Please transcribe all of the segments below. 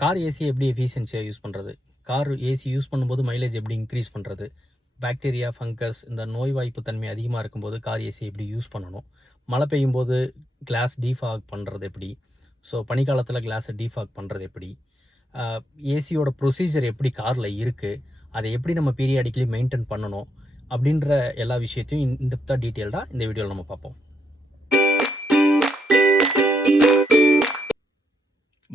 Car AC எப்படி எஃபிஷியன்சியாக use பண்ணுறது, car AC use பண்ணும்போது மைலேஜ் எப்படி இன்க்ரீஸ் பண்ணுறது, பாக்டீரியா ஃபங்கஸ் இந்த நோய் வாய்ப்பு தன்மை அதிகமாக இருக்கும்போது கார் ஏசி எப்படி யூஸ் பண்ணணும், மழை பெய்யும் போது கிளாஸ் டீஃபாக் பண்ணுறது எப்படி, ஸோ பனிக்காலத்தில் கிளாஸை டீஃபாக் பண்ணுறது எப்படி, ஏசியோட ப்ரொசீஜர் எப்படி காரில் இருக்குது, அதை எப்படி நம்ம பீரியாடிக்கலி மெயின்டைன் பண்ணணும் அப்படின்ற எல்லா விஷயத்தையும் இன்டெப்த்தாக டீட்டெயில்டாக இந்த வீடியோவில் நம்ம பார்ப்போம்.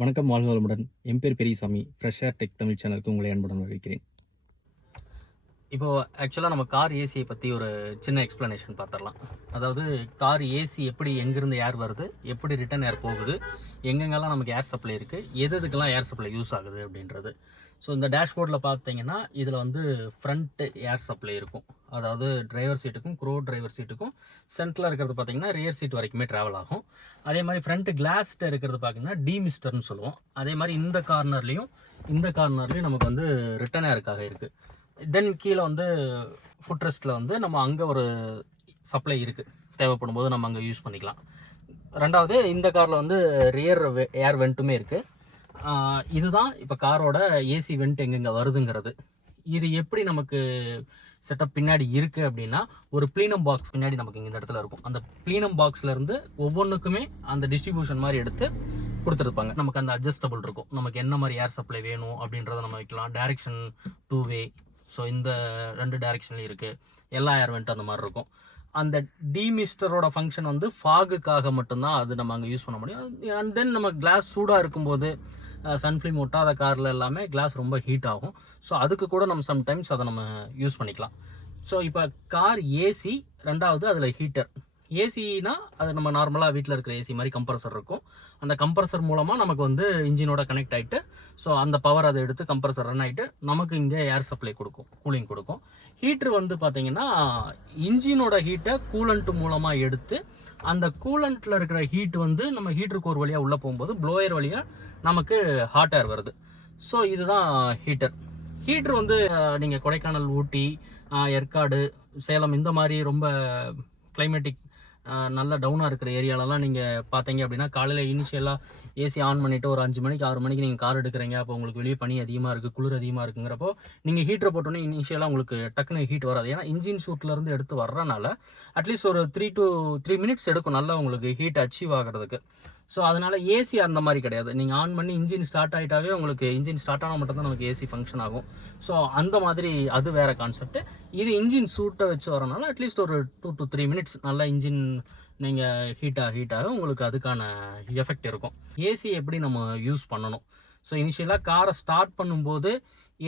வணக்கம், வாழ்க வளமுடன். என் பேர் Periyasamy. Fresh air tech Tamil சேனலுக்கு உங்களை அன்புடன் வரவேற்கிறேன். இப்போது ஆக்சுவலாக நம்ம கார் ஏசியை பற்றி ஒரு சின்ன எக்ஸ்ப்ளனேஷன் பார்த்துடலாம். அதாவது கார் ஏசி எப்படி எங்கேருந்து ஏர் வருது, எப்படி ரிட்டன் ஏர் போகுது, எங்கெங்கெல்லாம் நமக்கு ஏர் சப்ளை இருக்குது, எதுக்கெல்லாம் ஏர் சப்ளை யூஸ் ஆகுது அப்படின்றது. ஸோ இந்த டேஷ்போர்டில் பார்த்தீங்கன்னா இதில் வந்து ஃப்ரண்ட் ஏர் சப்ளை இருக்கும். அதாவது டிரைவர் சீட்டுக்கும் டிரைவர் சீட்டுக்கும் சென்டரில் இருக்கிறது பார்த்தீங்கன்னா ரியர் சீட் வரைக்குமே ட்ராவல் ஆகும். அதே மாதிரி ஃப்ரண்ட் கிளாஸ்ட்டு இருக்கிறது பார்த்தீங்கன்னா டீமிஸ்டர்னு சொல்லுவோம். அதே மாதிரி இந்த கார்னர்லேயும் நமக்கு வந்து ரிட்டன் ஏருக்காக இருக்குது. தென் கீழே வந்து ஃபுட்ரெஸ்ட்டில் வந்து நம்ம அங்கே ஒரு சப்ளை இருக்குது, தேவைப்படும் போது நம்ம அங்கே யூஸ் பண்ணிக்கலாம். ரெண்டாவது இந்த காரில் வந்து ரியர் ஏர் வெண்ட்டுமே இருக்குது. இதுதான் இப்போ காரோட ஏசி வெண்ட் எங்கெங்கே வருதுங்கிறது. இது எப்படி நமக்கு செட்டப் பின்னாடி இருக்குது அப்படின்னா, ஒரு ப்ளீனம் பாக்ஸ் பின்னாடி நமக்கு இந்த இடத்துல இருக்கும். அந்த ப்ளீனம் பாக்ஸ்லேருந்து ஒவ்வொன்றுக்குமே அந்த டிஸ்ட்ரிபியூஷன் மாதிரி எடுத்து கொடுத்துருப்பாங்க. நமக்கு அந்த அட்ஜஸ்டபிள் இருக்கும், நமக்கு என்ன மாதிரி ஏர் சப்ளை வேணும் அப்படின்றத நம்ம வைக்கலாம். டைரெக்ஷன் 2 வே, ஸோ இந்த 2 டைரெக்ஷன்லையும் இருக்குது. எல்லா ஏர் வெண்ட் அந்த மாதிரி இருக்கும். அந்த டீமிஸ்டரோட ஃபங்க்ஷன் வந்து ஃபாகுக்காக மட்டும்தான் அது நம்ம அங்கே யூஸ் பண்ண முடியும். அண்ட் தென் நம்ம கிளாஸ் சூடாக இருக்கும்போது சன்ஃப்ளேம் ஒட்டாத காரில் எல்லாமே கிளாஸ் ரொம்ப ஹீட் ஆகும். ஸோ அதுக்கு கூட நம்ம சம்டைம்ஸ் அதை நம்ம யூஸ் பண்ணிக்கலாம். ஸோ இப்போ கார் ஏசி, ரெண்டாவது அதில் ஹீட்டர். ஏசினா அது நம்ம நார்மலாக வீட்டில் இருக்கிற ஏசி மாதிரி கம்ப்ரஸர் இருக்கும். அந்த கம்ப்ரஸர் மூலமாக நமக்கு வந்து இன்ஜினோட கனெக்ட் ஆகிட்டு, ஸோ அந்த பவர் அதை எடுத்து கம்ப்ரஸர் ரன் ஆகிட்டு நமக்கு இங்கே ஏர் சப்ளை கொடுக்கும், கூலிங் கொடுக்கும். ஹீட்ரு வந்து பார்த்தீங்கன்னா இன்ஜினோட ஹீட்டை கூலண்ட் மூலமாக எடுத்து, அந்த கூலண்ட்டில் இருக்கிற ஹீட் வந்து நம்ம ஹீட்ரு கோர் வழியாக உள்ளே போகும்போது ப்ளோயர் வழியாக நமக்கு ஹாட் ஏர் வருது. ஸோ இதுதான் ஹீட்டர். ஹீட்ரு வந்து நீங்கள் கொடைக்கானல், ஊட்டி, ஏற்காடு, சேலம் இந்த மாதிரி ரொம்ப கிளைமேட்டிக் நல்லா டவுனாக இருக்கிற ஏரியாலலாம் நீங்கள் பார்த்தீங்க அப்படின்னா, காலையில் இனிஷியலாக ஏசி ஆன் பண்ணிவிட்டு ஒரு 5 மணிக்கு 6 மணிக்கு நீங்கள் கார் எடுக்கிறீங்க. அப்போ உங்களுக்கு வெளியே பனி அதிகமாக இருக்குது, குளிர் அதிகமாக இருக்குங்கிறப்போ நீங்கள் ஹீட்டரை போட்டோன்னே இனிஷியலாக உங்களுக்கு டக்குன்னு ஹீட் வராது. ஏன்னா இன்ஜின் சூட்லேருந்து எடுத்து வர்றனால அட்லீஸ்ட் ஒரு 3 to 3 மினிட்ஸ் எடுக்கும் நல்லா உங்களுக்கு ஹீட் அச்சீவ் ஆகிறதுக்கு. ஸோ அதனால் ஏசி அந்த மாதிரி கிடையாது. நீங்கள் ஆன் பண்ணி இன்ஜின் ஸ்டார்ட் ஆகிட்டாவே உங்களுக்கு இன்ஜின் ஸ்டார்ட் ஆனால் மட்டும்தான் நமக்கு ஏசி ஃபங்க்ஷன் ஆகும். ஸோ அந்த மாதிரி அது வேறு கான்செப்ட். இது இன்ஜின் சூட்டை வச்சு வரனால அட்லீஸ்ட் ஒரு 2 to 3 மினிட்ஸ் நல்லா இன்ஜின் நீங்கள் ஹீட்டாக உங்களுக்கு அதுக்கான எஃபெக்ட் இருக்கும். ஏசி எப்படி நம்ம யூஸ் பண்ணணும்? ஸோ இனிஷியலாக காரை ஸ்டார்ட் பண்ணும்போது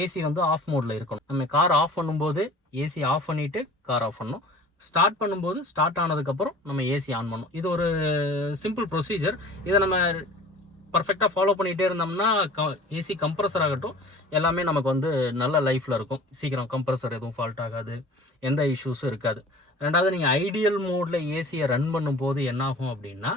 ஏசி வந்து ஆஃப் மோடில் இருக்கணும். நம்ம கார் ஆஃப் பண்ணும்போது ஏசி ஆஃப் பண்ணிவிட்டு கார் ஆஃப் பண்ணணும். ஸ்டார்ட் பண்ணும்போது ஸ்டார்ட் ஆனதுக்கப்புறம் நம்ம ஏசி ஆன் பண்ணணும். இது ஒரு சிம்பிள் ப்ரொசீஜர். இதை நம்ம பர்ஃபெக்டாக ஃபாலோ பண்ணிகிட்டே இருந்தோம்னா ஏசி கம்ப்ரஸர் ஆகட்டும் எல்லாமே நமக்கு வந்து நல்ல லைஃப்பில் இருக்கும். சீக்கிரம் கம்ப்ரஸர் எதுவும் ஃபால்ட் ஆகாது, எந்த இஷ்யூஸும் இருக்காது. ரெண்டாவது, நீங்கள் ஐடியல் மோடில் ஏசியை ரன் பண்ணும்போது என்னாகும் அப்படின்னா,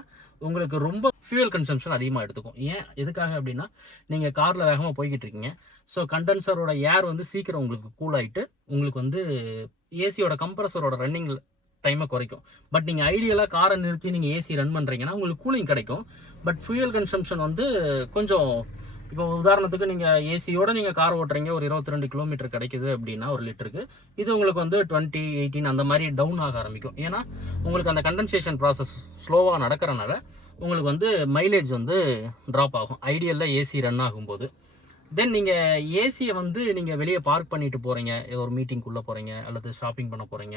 உங்களுக்கு ரொம்ப ஃபியூயல் கன்சம்ஷன் அதிகமாக எடுத்துக்கும். எதுக்காக அப்படின்னா, நீங்கள் காரில் வேகமாக போய்கிட்டு இருக்கீங்க. ஸோ கண்டென்சரோட ஏர் வந்து சீக்கிரம் உங்களுக்கு கூல் ஆகிட்டு உங்களுக்கு வந்து ஏசியோட கம்ப்ரஸரோட ரன்னிங் டைமை குறைக்கும். பட் நீங்கள் ஐடியலாக காரை நிறுத்தி நீங்கள் ஏசி ரன் பண்ணுறீங்கன்னா உங்களுக்கு கூலிங் கிடைக்கும். பட் ஃபியூயல் கன்சம்ஷன் வந்து கொஞ்சம், இப்போ உதாரணத்துக்கு நீங்கள் ஏசியோடு நீங்கள் கார் ஓட்டுறீங்க, ஒரு 22 கிலோமீட்டர் கிடைக்குது அப்படின்னா ஒரு லிட்டருக்கு, இது உங்களுக்கு வந்து 20, 18 அந்த மாதிரி டவுன் ஆக ஆரம்பிக்கும். ஏன்னா உங்களுக்கு அந்த கண்டென்சேஷன் ப்ராசஸ் ஸ்லோவாக நடக்கிறனால உங்களுக்கு வந்து மைலேஜ் வந்து ட்ராப் ஆகும் ஐடியலில் ஏசி ரன் ஆகும்போது. தென் நீங்கள் ஏசியை வந்து நீங்கள் வெளியே பார்க் பண்ணிட்டு போகிறீங்க, ஏதோ ஒரு மீட்டிங்குள்ளே போகிறீங்க அல்லது ஷாப்பிங் பண்ண போகிறீங்க,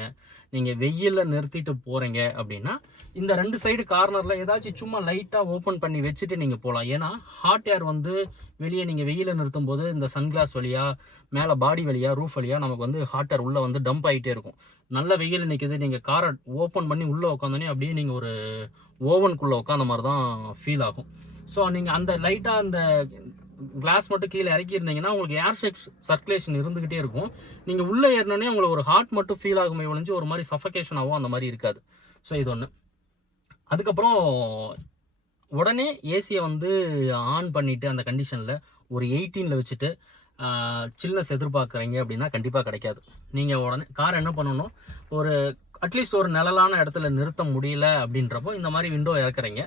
நீங்கள் வெயிலில் நிறுத்திட்டு போகிறீங்க அப்படின்னா இந்த 2 சைடு கார்னரில் ஏதாச்சும் சும்மா லைட்டாக ஓப்பன் பண்ணி வச்சுட்டு நீங்கள் போகலாம். ஏன்னா ஹாட் ஏர் வந்து வெளியே நீங்கள் வெயிலில் நிறுத்தும் போது இந்த சன்கிளாஸ் வழியாக, மேலே பாடி வழியாக, ரூஃப் வழியாக நமக்கு வந்து ஹாட் ஏர் உள்ளே வந்து டம்ப் ஆகிட்டே இருக்கும். நல்ல வெயில் நிற்கிது, நீங்கள் காரை ஓப்பன் பண்ணி உள்ளே உட்காந்தோன்னே அப்படியே நீங்கள் ஒரு ஓவனுக்குள்ளே உட்காந்த மாதிரி தான் ஃபீல் ஆகும். ஸோ நீங்கள் அந்த லைட்டாக அந்த கிளாஸ் மட்டும் கீழே இறக்கியிருந்தீங்கன்னா உங்களுக்கு ஏர் சர்க்குலேஷன் இருந்துகிட்டே இருக்கும். நீங்கள் உள்ளே ஏறினோடனே உங்களுக்கு ஒரு ஹார்ட் மட்டும் ஃபீல் ஆகுமே ஒழிஞ்சு ஒரு மாதிரி சஃபகேஷன் ஆகும், அந்த மாதிரி இருக்காது. ஸோ இது ஒன்று. அதுக்கப்புறம் உடனே ஏசியை வந்து ஆன் பண்ணிவிட்டு அந்த கண்டிஷனில் ஒரு 18ல் வச்சுட்டு சில்னஸ் எதிர்பார்க்குறீங்க அப்படின்னா கண்டிப்பாக கிடைக்காது. நீங்கள் உடனே கார் என்ன பண்ணணும், ஒரு அட்லீஸ்ட் ஒரு நிழலான இடத்துல நிறுத்த முடியல அப்படின்றப்போ இந்த மாதிரி விண்டோ இறக்குறீங்க.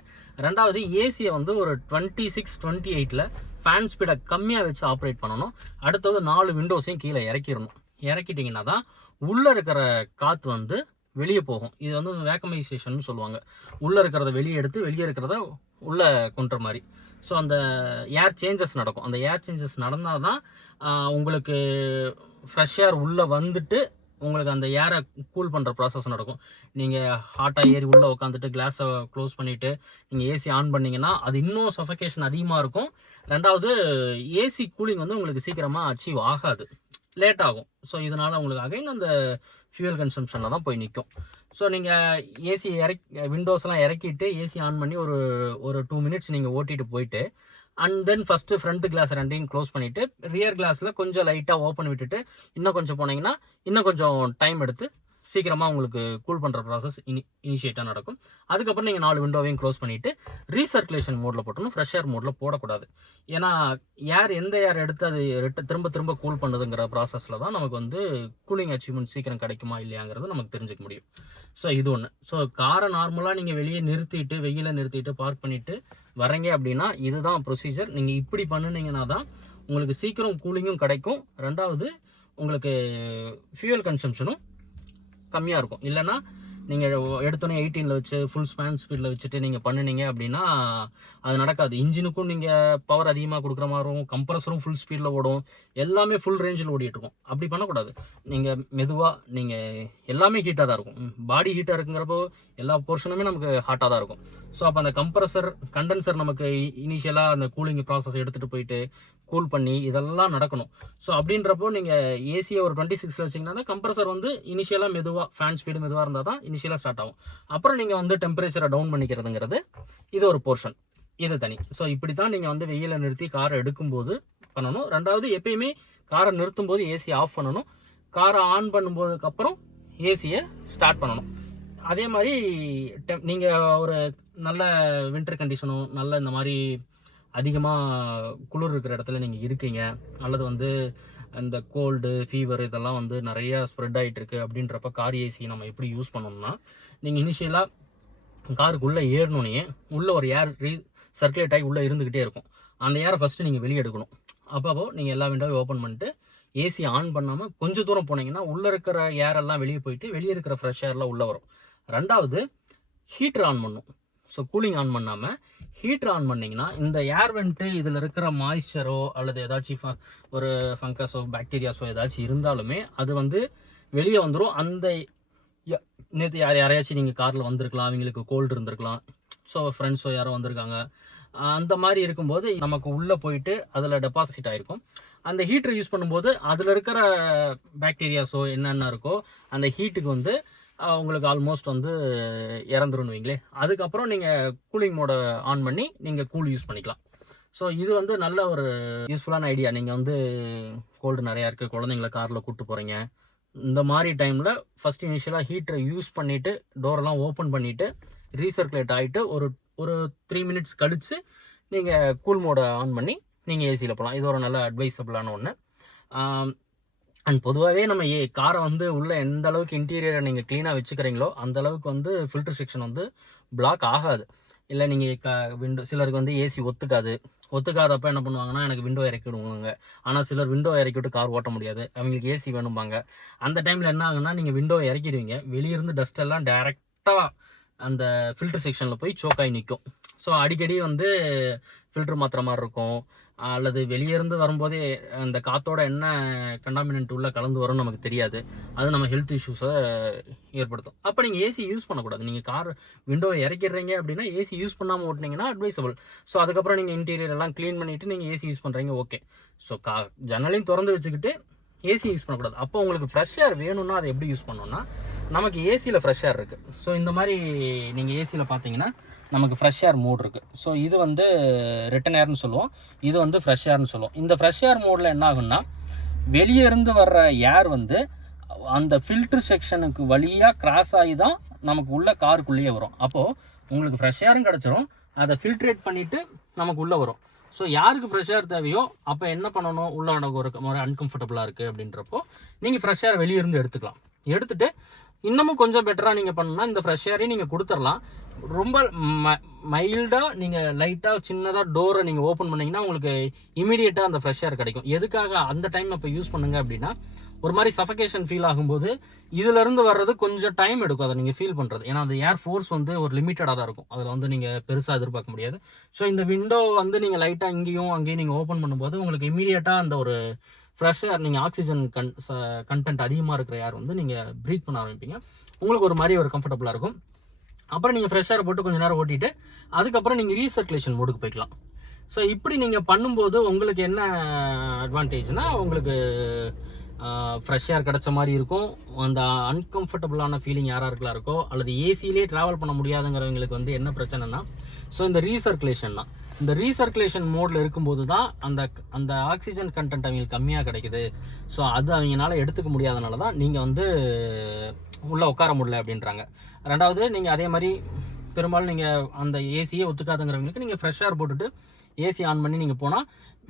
ரெண்டாவது ஏசியை வந்து ஒரு 26-28ல் ஃபேன் ஸ்பீடை கம்மியாக வச்சு ஆப்ரேட் பண்ணணும். அடுத்தது 4 விண்டோஸையும் கீழே இறக்கிடணும். இறக்கிட்டிங்கன்னா தான் உள்ளே இருக்கிற காற்று வந்து வெளியே போகும். இது வந்து வேக்கமைசேஷன் சொல்லுவாங்க. உள்ளே இருக்கிறத வெளியே எடுத்து வெளியே இருக்கிறத உள்ளே கொண்டுற மாதிரி. ஸோ அந்த ஏர் சேஞ்சஸ் நடக்கும். அந்த ஏர் சேஞ்சஸ் நடந்தால் தான் உங்களுக்கு ஃப்ரெஷ் ஏர் உள்ளே வந்துட்டு உங்களுக்கு அந்த ஏரை கூல் பண்ணுற ப்ராசஸ் நடக்கும். நீங்கள் ஹாட்டாக ஏறி உள்ளே உட்காந்துட்டு கிளாஸை க்ளோஸ் பண்ணிவிட்டு நீங்கள் ஏசி ஆன் பண்ணிங்கன்னா அது இன்னும் சஃபகேஷன் அதிகமாக இருக்கும். ரெண்டாவது ஏசி கூலிங் வந்து உங்களுக்கு சீக்கிரமாக அச்சீவ் ஆகாது, லேட் ஆகும். ஸோ இதனால் உங்களுக்கு அகைன் அந்த ஃபியூயல் கன்சம்ஷனில் தான் போய் நிற்கும். ஸோ நீங்கள் ஏசி விண்டோஸ்லாம் இறக்கிட்டு ஏசி ஆன் பண்ணி ஒரு 2 மினிட்ஸ் நீங்கள் ஓட்டிட்டு போயிட்டு and then first front class ரெண்டையும் க்ளோஸ் பண்ணிவிட்டு ரியர் கிளாஸில் கொஞ்சம் லைட்டாக ஓப்பன் விட்டுட்டு இன்னும் கொஞ்சம் போனீங்கன்னா இன்னும் கொஞ்சம் டைம் எடுத்து சீக்கிரமாக உங்களுக்கு கூல் பண்ணுற ப்ராசஸ் இனிஷியேட்டாக நடக்கும். அதுக்கப்புறம் நீங்கள் 4 விண்டோவையும் க்ளோஸ் பண்ணிவிட்டு ரீசர்க்குலேஷன் மோடில் போட்டணும், ஃப்ரெஷ் ஏர் மோடில் போடக்கூடாது. ஏன்னா எந்த ஏர் எடுத்து அது திரும்ப கூல் பண்ணுறதுங்கிற ப்ராசஸில் தான் நமக்கு வந்து கூலிங் அச்சீவ்மெண்ட் சீக்கிரம் கிடைக்குமா இல்லையாங்கிறது நமக்கு தெரிஞ்சுக்க முடியும். ஸோ இது ஒன்று. ஸோ காரை நார்மலாக நீங்கள் வெளியே நிறுத்திட்டு வெயில நிறுத்திட்டு பார்க் பண்ணிவிட்டு வரீங்க அப்படின்னா இதுதான் ப்ரொசீஜர். நீங்கள் இப்படி பண்ணினீங்கன்னா தான் உங்களுக்கு சீக்கிரம் கூலிங்கும் கிடைக்கும். ரெண்டாவது உங்களுக்கு ஃபியூயல் கன்சம்ஷனும் கம்மியாக இருக்கும். இல்லைன்னா நீங்கள் எடுத்தோன்னே 18ல் வச்சு ஃபுல் ஸ்பேன் ஸ்பீடில் வச்சுட்டு நீங்கள் பண்ணினீங்க அப்படின்னா அது நடக்காது. இன்ஜினுக்கும் நீங்கள் பவர் அதிகமாக கொடுக்குற மாதிரி இருக்கும், கம்ப்ரஸரும் ஃபுல் ஸ்பீடில் ஓடும், எல்லாமே ஃபுல் ரேஞ்சில் ஓடிட்டு இருக்கும். அப்படி பண்ணக்கூடாது. நீங்கள் மெதுவாக நீங்கள் எல்லாமே ஹீட்டாக தான் இருக்கும். பாடி ஹீட்டாக இருக்குங்கிறப்போ எல்லா போர்ஷனுமே நமக்கு ஹாட்டாக தான் இருக்கும். ஸோ அப்போ அந்த கண்டென்சர் நமக்கு இனிஷியலாக அந்த கூலிங் ப்ராசஸ் எடுத்துகிட்டு போயிட்டு கூல் பண்ணி இதெல்லாம் நடக்கணும். ஸோ அப்படின்றப்போ நீங்கள் ஏசியை ஒரு 26ல் வச்சிங்கன்னா தான் கம்ப்ரஸர் வந்து இனிஷியலாக மெதுவாக ஃபேன் ஸ்பீடு மெதுவாக இருந்தால் தான் இனிஷியலாக ஸ்டார்ட் ஆகும். அப்புறம் நீங்கள் வந்து டெம்பரேச்சரை டவுன் பண்ணிக்கிறதுங்கிறது இது ஒரு போர்ஷன், இது தனி. ஸோ இப்படி தான் நீங்கள் வந்து வெயில நிறுத்தி காரை எடுக்கும்போது பண்ணணும். ரெண்டாவது எப்பயுமே காரை நிறுத்தும் போது ஏசி ஆஃப் பண்ணணும். காரை ஆன் பண்ணும்போதுக்கப்புறம் ஏசியை ஸ்டார்ட் பண்ணணும். அதே மாதிரி நீங்கள் ஒரு நல்ல வின்டர் கண்டிஷனும் நல்ல இந்த மாதிரி அதிகமாக குளிர் இருக்கிற இடத்துல நீங்கள் இருக்கீங்க, அல்லது வந்து இந்த கோல்டு ஃபீவர் இதெல்லாம் வந்து நிறையா ஸ்ப்ரெட் ஆகிட்டு இருக்கு அப்படின்றப்ப கார் ஏசி நம்ம எப்படி யூஸ் பண்ணணும்னா, நீங்கள் இனிஷியலாக காருக்குள்ளே ஏறணுன்னே உள்ளே ஒரு ஏர் சர்க்குலேட் ஆகி உள்ளே இருந்துக்கிட்டே இருக்கும். அந்த ஏரை ஃபஸ்ட்டு நீங்கள் வெளியே எடுக்கணும். அப்போ நீங்கள் எல்லா விண்டோவையும் ஓப்பன் பண்ணிட்டு ஏசி ஆன் பண்ணாமல் கொஞ்சம் தூரம் போனீங்கன்னா உள்ளே இருக்கிற ஏரெல்லாம் வெளியே போயிட்டு வெளியே இருக்கிற ஃப்ரெஷ் ஏர்லாம் உள்ளே வரும். ரெண்டாவது ஹீட்டர் ஆன் பண்ணும். ஸோ கூலிங் ஆன் பண்ணாமல் ஹீட்டர் ஆன் பண்ணிங்கன்னா இந்த ஏர் வெண்ட்டு இதில் இருக்கிற மாய்ஸ்சரோ அல்லது ஏதாச்சும் ஒரு ஃபங்கஸோ பாக்டீரியாஸோ ஏதாச்சும் இருந்தாலுமே அது வந்து வெளியே வந்துடும். அந்த நேற்று யாரையாச்சும் நீங்கள் காரில் வந்திருக்கலாம், அவங்களுக்கு கோல்டு இருந்திருக்கலாம், ஸோ ஃப்ரெண்ட்ஸோ யாரோ வந்திருக்காங்க, அந்த மாதிரி இருக்கும்போது நமக்கு உள்ளே போயிட்டு அதில் டெபாசிட் ஆகிருக்கும். அந்த ஹீட்டர் யூஸ் பண்ணும்போது அதில் இருக்கிற பாக்டீரியாஸோ என்னென்ன இருக்கோ அந்த ஹீட்டுக்கு வந்து உங்களுக்கு ஆல்மோஸ்ட் வந்து இறந்துருன்னு வைங்களே. அதுக்கப்புறம் நீங்கள் கூலிங் மோடை ஆன் பண்ணி நீங்கள் கூல் யூஸ் பண்ணிக்கலாம். ஸோ இது வந்து நல்ல ஒரு யூஸ்ஃபுல்லான ஐடியா. நீங்கள் வந்து கோல்டு நிறையா இருக்குது, குழந்தைங்கள காரில் கூப்பிட்டு போகிறீங்க, இந்த மாதிரி டைமில் ஃபஸ்ட் இனிஷியலாக ஹீட்டரை யூஸ் பண்ணிவிட்டு டோரெல்லாம் ஓப்பன் பண்ணிவிட்டு ரீசர்க்குலேட் ஆகிட்டு ஒரு 3 மினிட்ஸ் கழித்து நீங்கள் கூல் மோடை ஆன் பண்ணி நீங்கள் ஏசியில் போகலாம். இது ஒரு நல்ல அட்வைசபிளான ஒன்று. அண்ட் பொதுவாகவே நம்ம காரை வந்து உள்ள எந்த அளவுக்கு இன்டீரியரை நீங்கள் க்ளீனாக வச்சுக்கிறீங்களோ அந்த அளவுக்கு வந்து ஃபில்டர் செக்ஷன் வந்து பிளாக் ஆகாது. இல்லை நீங்கள் விண்டோ சிலருக்கு வந்து ஏசி ஒத்துக்காதப்ப என்ன பண்ணுவாங்கன்னா எனக்கு விண்டோ இறக்கி விடுவாங்க. ஆனால் சிலர் விண்டோ இறக்கி விட்டு கார் ஓட்ட முடியாது, அவங்களுக்கு ஏசி வேணும்பாங்க. அந்த டைமில் என்ன ஆகுன்னா நீங்கள் விண்டோ இறக்கிடுவீங்க, வெளியிருந்து டஸ்ட் எல்லாம் டைரெக்டாக அந்த ஃபில்டர் செக்ஷனில் போய் சோக்காகி நிற்கும். ஸோ அடிக்கடி வந்து ஃபில்டர் மாற்றுற மாதிரி இருக்கும், அல்லது வெளியேருந்து வரும்போதே அந்த காற்றோட என்ன கண்டாமினன்ட் உள்ள கலந்து வரும்னு நமக்கு தெரியாது. அது நம்ம ஹெல்த் இஷ்யூஸை ஏற்படுத்தும். அப்போ நீங்கள் ஏசி யூஸ் பண்ணக்கூடாது. நீங்கள் கார் விண்டோவை இறக்கிடுறீங்க அப்படின்னா ஏசி யூஸ் பண்ணாமல் ஓட்டினீங்கன்னா அட்வைசபிள். ஸோ அதுக்கப்புறம் நீங்கள் இன்டீரியர் எல்லாம் க்ளீன் பண்ணிவிட்டு நீங்கள் ஏசி யூஸ் பண்ணுறீங்க, ஓகே. ஸோ ஜன்னலையும் திறந்து வச்சுக்கிட்டு ஏசி யூஸ் பண்ணக்கூடாது. அப்போ உங்களுக்கு ஃப்ரெஷ் ஏர் வேணும்னா அதை எப்படி யூஸ் பண்ணணும்னா நமக்கு ஏசியில் ஃப்ரெஷ் ஏர் இருக்குது. ஸோ இந்த மாதிரி நீங்கள் ஏசியில் பார்த்தீங்கன்னா நமக்கு ஃப்ரெஷ் ஏர் மோட் இருக்குது. ஸோ இது வந்து ரிட்டன் ஏர்னு சொல்லுவோம், இது வந்து ஃப்ரெஷ் ஏர்னு சொல்லுவோம். இந்த ஃப்ரெஷ் ஏர் மோடில் என்ன ஆகுன்னா வெளியே இருந்து வர்ற ஏர் வந்து அந்த ஃபில்டர் செக்ஷனுக்கு வழியாக கிராஸ் ஆகி தான் நமக்கு உள்ள காருக்குள்ளேயே வரும். அப்போது உங்களுக்கு ஃப்ரெஷ் ஏரும் கிடச்சிரும், அதை ஃபில்ட்ரேட் பண்ணிவிட்டு நமக்கு உள்ளே வரும். ஸோ யாருக்கு ஃப்ரெஷ் ஏர் தேவையோ அப்போ என்ன பண்ணணும், உள்ள ஒரு அன்கம்ஃபர்டபுளாக இருக்குது அப்படின்றப்போ நீங்கள் ஃப்ரெஷ் ஏர் வெளியிருந்து எடுத்துக்கலாம். எடுத்துகிட்டு இன்னமும் கொஞ்சம் பெட்டராக நீங்கள் பண்ணணும்னா இந்த ஃப்ரெஷ் ஏரையும் நீங்கள் கொடுத்துடலாம். ரொம்ப மைல்டாக நீங்கள் லைட்டாக சின்னதாக டோரை நீங்கள் ஓப்பன் பண்ணிங்கன்னா உங்களுக்கு இமீடியட்டாக அந்த ஃப்ரெஷ் ஏர் கிடைக்கும். எதுக்காக அந்த டைம் இப்போ யூஸ் பண்ணுங்க அப்படின்னா, ஒரு மாதிரி சஃபகேஷன் ஃபீல் ஆகும்போது இதுலேருந்து வர்றது கொஞ்சம் டைம் எடுக்கும் அதை நீங்கள் ஃபீல் பண்ணுறது. ஏன்னா அந்த ஏர் ஃபோர்ஸ் வந்து ஒரு லிமிட்டடாக தான் இருக்கும், அதில் வந்து நீங்கள் பெருசாக எதிர்பார்க்க முடியாது. ஸோ இந்த விண்டோ வந்து நீங்கள் லைட்டாக இங்கேயும் அங்கேயும் நீங்கள் ஓப்பன் பண்ணும்போது உங்களுக்கு இமீடியட்டாக அந்த ஒரு ஃப்ரெஷ் ஏர், நீங்கள் ஆக்சிஜன் கண்டென்ட் அதிகமாக இருக்கிற ஏர் வந்து நீங்கள் ப்ரீத் பண்ண ஆரம்பிப்பீங்க. உங்களுக்கு ஒரு மாதிரி ஒரு கம்ஃபர்டபுளாக இருக்கும். அப்புறம் நீங்கள் ஃப்ரெஷ் ஏர் போட்டு கொஞ்சம் நேரம் ஓட்டிட்டு அதுக்கப்புறம் நீங்கள் ரீசர்க்குலேஷன் மோடுக்கு போய்க்கலாம். ஸோ இப்படி நீங்கள் பண்ணும்போது உங்களுக்கு என்ன அட்வான்டேஜ்னா, உங்களுக்கு ஃப்ரெஷ் ஏர் கிடச்ச மாதிரி இருக்கும். அந்த அன்கம்ஃபர்டபுளான ஃபீலிங் யாராருக்கெல்லாம் இருக்கோ, அல்லது ஏசியிலே ட்ராவல் பண்ண முடியாதுங்கிறவங்களுக்கு வந்து என்ன பிரச்சனைனா, ஸோ இந்த ரீசர்க்குலேஷன் தான். இந்த ரீசர்க்குலேஷன் மோடில் இருக்கும்போது தான் அந்த ஆக்சிஜன் கண்டென்ட் அவங்களுக்கு கம்மியாக கிடைக்குது. ஸோ அது அவங்களால எடுத்துக்க முடியாதனால தான் நீங்கள் வந்து உள்ளே உட்கார முடியல அப்படின்றாங்க. ரெண்டாவது, நீங்கள் அதே மாதிரி பெரும்பாலும் நீங்கள் அந்த ஏசியே ஒத்துக்காதுங்கிறவங்களுக்கு நீங்கள் ஃப்ரெஷ் ஏர் போட்டுட்டு ஏசி ஆன் பண்ணி நீங்கள் போனால்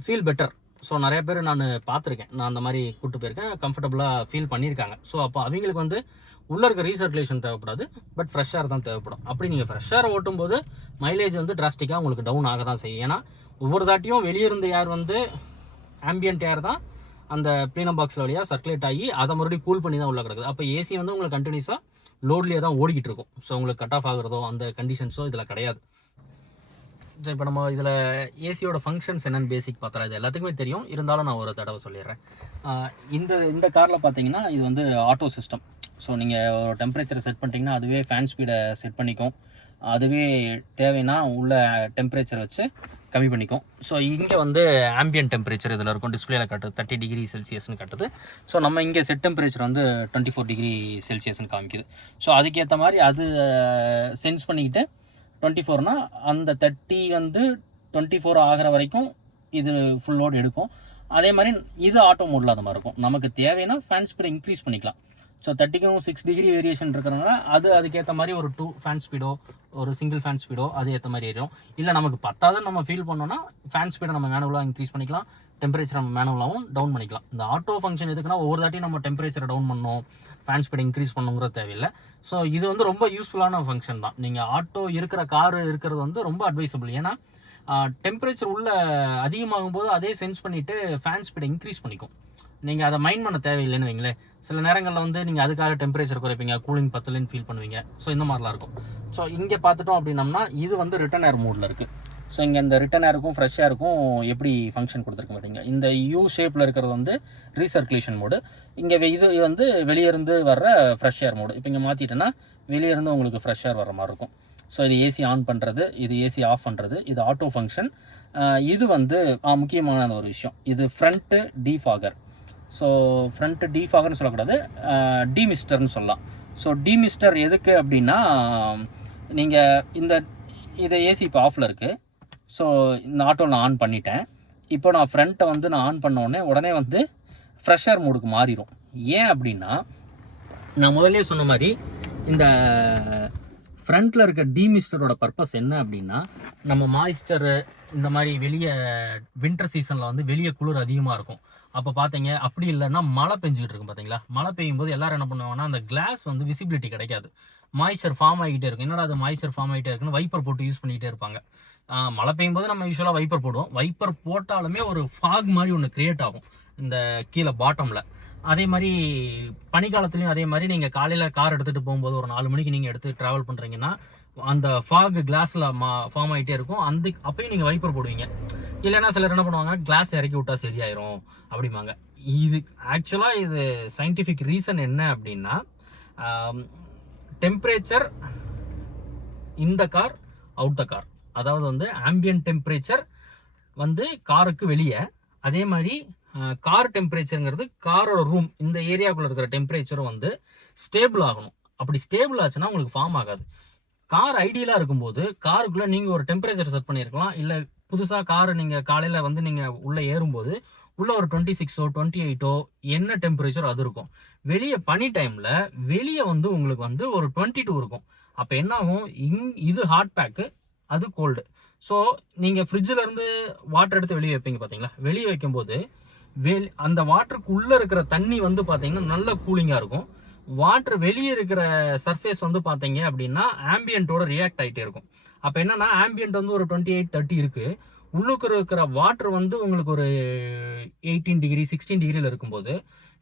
ஃபீல் பெட்டர். ஸோ நிறைய பேர் நான் பார்த்துருக்கேன், நான் அந்த மாதிரி கூப்பிட்டு போயிருக்கேன், கம்ஃபர்டபுளாக ஃபீல் பண்ணியிருக்காங்க. ஸோ அப்போ அவங்களுக்கு வந்து உள்ளே இருக்க ரீசர்க்குலேஷன் தேவைப்படாது, பட் ஃப்ரெஷ் ஏர் தான் தேவைப்படும். அப்படி நீங்கள் ஃப்ரெஷ் ஏர் ஓட்டும் போது மைலேஜ் வந்து டிராஸ்டிக்காக உங்களுக்கு டவுன் ஆக தான் செய்யும். ஏன்னா ஒவ்வொரு தாட்டியும் வெளியே இருந்த ஏர் வந்து ஆம்பியன்ட் ஏர் தான் அந்த ப்ளீனம் பாக்ஸில் வழியாக சர்க்குலேட் ஆகி அதை மறுபடியும் கூல் பண்ணி தான் உள்ள கிடக்குது. அப்போ ஏசி வந்து உங்களுக்கு கண்டினியூஸாக லோட்லேயே தான் ஓடிக்கிட்டு இருக்கும். ஸோ உங்களுக்கு கட் ஆஃப் ஆகுறதோ அந்த கண்டிஷன்ஸோ இதில் கிடையாது. ஸோ இப்போ நம்ம இதில் ஏசியோட ஃபங்க்ஷன்ஸ் என்னென்னு பேசிக் பார்த்தா இது எல்லாத்துக்குமே தெரியும், இருந்தாலும் நான் ஒரு தடவை சொல்லிடுறேன். இந்த காரில் பார்த்தீங்கன்னா இது வந்து ஆட்டோ சிஸ்டம். ஸோ நீங்கள் ஒரு டெம்பரேச்சரை செட் பண்ணிட்டீங்கன்னா அதுவே ஃபேன் ஸ்பீடை செட் பண்ணிக்கும், அதுவே தேவைன்னா உள்ள டெம்பரேச்சர் வச்சு கம்மி பண்ணிக்கும். ஸோ இங்கே வந்து ஆம்பியன்ட் டெம்பரேச்சர் இதில் இருக்கும், டிஸ்பிளேல காட்டுது 30 டிகிரி செல்சியஸ்னு காட்டுது. ஸோ நம்ம இங்கே செட் டெம்பரேச்சர் வந்து 24 டிகிரி செல்சியஸ்னு காமிக்குது. ஸோ அதுக்கேற்ற மாதிரி அது சென்ஸ் பண்ணிக்கிட்டு 24னா அந்த 30 வந்து 24 ஆகிற வரைக்கும் இது ஃபுல் லோட் எடுக்கும். அதே மாதிரி இது ஆட்டோ மோடில் அது மாதிரி இருக்கும். நமக்கு தேவைன்னா ஃபேன் ஸ்பீடை இன்க்ரீஸ் பண்ணிக்கலாம். ஸோ 30க்கும் 6 டிகிரி வேரியேஷன் இருக்கிறனால அதுக்கேற்ற மாதிரி ஒரு 2 ஃபேன் ஸ்பீடோ ஒரு சிங்கிள் ஃபேன் ஸ்பீடோ அது ஏற்ற மாதிரி ஏறும். இல்லை நமக்கு பத்தாதுன்னு நம்ம ஃபீல் பண்ணோன்னா ஃபேன் ஸ்பீடை நம்ம மேனுவலாக இன்க்ரீஸ் பண்ணிக்கலாம், டெம்பரேச்சர் நம்ம மேனுவலாகவும் டவுன் பண்ணிக்கலாம். இந்த ஆட்டோ ஃபங்க்ஷன் எதுக்குன்னா, ஒவ்வொரு தாட்டியும் நம்ம டெம்பரேச்சரை டவுன் பண்ணணும், ஃபேன் ஸ்பீடை இன்க்ரீஸ் பண்ணுங்கிறது தேவையில்லை. ஸோ இது வந்து ரொம்ப யூஸ்ஃபுல்லான ஃபங்க்ஷன் தான். நீங்கள் ஆட்டோ இருக்கிற கார் இருக்கிறது வந்து ரொம்ப அட்வைசபிள். ஏன்னா டெம்பரேச்சர் உள்ள அதிகமாகும் போது அதே சென்ஸ் பண்ணிவிட்டு ஃபேன் ஸ்பீடை இன்க்ரீஸ் பண்ணிக்கும். நீங்கள் அதை மைண்ட் பண்ண தேவையில்லைன்னு வைங்களேன். சில நேரங்களில் வந்து நீங்கள் அதுக்காக டெம்பரேச்சர் குறைப்பீங்க, கூலிங் பத்தலன்னு ஃபீல் பண்ணுவீங்க. ஸோ இந்த மாதிரிலாம் இருக்கும். ஸோ இங்கே பார்த்துட்டோம் அப்படின்னம்னா இது வந்து ரிட்டன் ஏர் மோடில் இருக்குது. ஸோ இங்கே இந்த ரிட்டன் ஏருக்கும் ஃப்ரெஷ் ஏருக்கும் எப்படி ஃபங்க்ஷன் கொடுத்துருக்க மாட்டீங்க. இந்த யூ ஷேப்பில் இருக்கிறது வந்து ரீசர்க்குலேஷன் மோடு. இங்கே இது வந்து வெளியேருந்து வர்ற ஃப்ரெஷ் ஏர் மோடு. இப்போ இங்கே மாற்றிட்டேன்னா வெளியேருந்து உங்களுக்கு ஃப்ரெஷ் ஏர் வர மாதிரி இருக்கும். ஸோ இது ஏசி ஆன் பண்ணுறது, இது ஏசி ஆஃப் பண்ணுறது, இது ஆட்டோ ஃபங்க்ஷன். இது வந்து முக்கியமான ஒரு விஷயம், இது ஃப்ரண்ட்டு டீஃபாகர். ஸோ ஃப்ரண்ட்டு டீஃபாகர்னு சொல்லக்கூடாது, டீமிஸ்டர்னு சொல்லலாம். ஸோ டீமிஸ்டர் எதுக்கு அப்படின்னா, நீங்கள் இதை ஏசி இப்போ ஆஃபில் இருக்குது. ஸோ இந்த ஆட்டோவில் நான் ஆன் பண்ணிட்டேன். இப்போ நான் ஃப்ரண்ட்டை வந்து நான் ஆன் பண்ண உடனே வந்து ஃப்ரெஷ் ஏர் மோடுக்கு மாறிடும். ஏன் அப்படின்னா, நான் முதல்ல சொன்ன மாதிரி இந்த ஃப்ரண்ட்டில் இருக்க டீமிஸ்டரோட பர்பஸ் என்ன அப்படின்னா, நம்ம மாய்ஸ்டரு இந்த மாதிரி வெளியே வின்டர் சீசனில் வந்து வெளியே குளிர் அதிகமாக இருக்கும். அப்போ பார்த்தீங்க அப்படி இல்லைன்னா மழை பெஞ்சிக்கிட்டு இருக்கும் பார்த்தீங்களா. மழை பெய்யும் போது எல்லாரும் என்ன பண்ணுவாங்கன்னா, அந்த கிளாஸ் வந்து விசிபிலிட்டி கிடைக்காது, மாய்ஸ்சர் ஃபார்ம் ஆகிட்டே இருக்கும். என்னடா அது மாய்ஸ்சர் ஃபார்ம் ஆகிட்டே இருக்குன்னு வைப்பர் போட்டு யூஸ் பண்ணிகிட்டே இருப்பாங்க. மழை பெய்யும் போது நம்ம யூஸ்வலாக வைப்பர் போடுவோம். வைப்பர் போட்டாலுமே ஒரு ஃபாக் மாதிரி ஒன்று க்ரியேட் ஆகும் இந்த கீழே பாட்டமில். அதே மாதிரி பனிக்காலத்துலேயும் அதே மாதிரி நீங்கள் காலையில் கார் எடுத்துகிட்டு போகும்போது ஒரு 4 மணிக்கு நீங்கள் எடுத்து ட்ராவல் பண்ணுறீங்கன்னா அந்த ஃபாக் கிளாஸில் ஃபார்ம் ஆகிட்டே இருக்கும். அப்பயும் நீங்கள் வைப்பர் போடுவீங்க. இல்லைன்னா சிலர் என்ன பண்ணுவாங்க, கிளாஸ் இறக்கி விட்டா சரியாயிரும் அப்படிம்பாங்க. இது ஆக்சுவலாக இது சயின்டிஃபிக் ரீசன் என்ன அப்படின்னா, டெம்பரேச்சர் இந்த கார் அவுட் த கார், அதாவது வந்து ஆம்பியன்ட் டெம்பரேச்சர் வந்து காருக்கு வெளியே, அதே மாதிரி கார் டெம்பரேச்சருங்கிறது காரோட ரூம் இந்த ஏரியாவுக்குள்ள இருக்கிற டெம்பரேச்சரும் வந்து ஸ்டேபிள் ஆகணும். அப்படி ஸ்டேபிள் ஆச்சுன்னா உங்களுக்கு ஃபார்ம் ஆகாது. கார் ஐடியலாக இருக்கும்போது காருக்குள்ளே நீங்கள் ஒரு டெம்பரேச்சர் செட் பண்ணியிருக்கலாம். இல்லை புதுசாக கார் நீங்கள் காலையில் வந்து நீங்கள் உள்ளே ஏறும்போது உள்ளே ஒரு 26ஓ 28ஓ என்ன டெம்பரேச்சர் அது இருக்கும். வெளியே பனி டைமில் வெளியே வந்து உங்களுக்கு வந்து ஒரு 22 இருக்கும். அப்போ என்ன ஆகும், இது ஹாட் பேக்கு, அது கோல்டு. ஸோ நீங்கள் ஃப்ரிட்ஜிலேருந்து வாட்டர் எடுத்து வெளியே வைப்பீங்க பார்த்தீங்களா, வெளியே வைக்கும்போது அந்த வாட்டருக்கு உள்ளே இருக்கிற தண்ணி வந்து பார்த்தீங்கன்னா நல்ல கூலிங்காக இருக்கும். வாட்டர் வெளியே இருக்கிற சர்ஃபேஸ் வந்து பார்த்தீங்க அப்படின்னா ஆம்பியன்ட்டோட ரியாக்ட் ஆகிட்டே இருக்கும். அப்போ என்னன்னா ஆம்பியன்ட் வந்து ஒரு 28-30 இருக்கு, உள்ளுக்கு இருக்கிற வாட்டர் வந்து உங்களுக்கு ஒரு 18 டிகிரி 16 டிகிரியில் இருக்கும்போது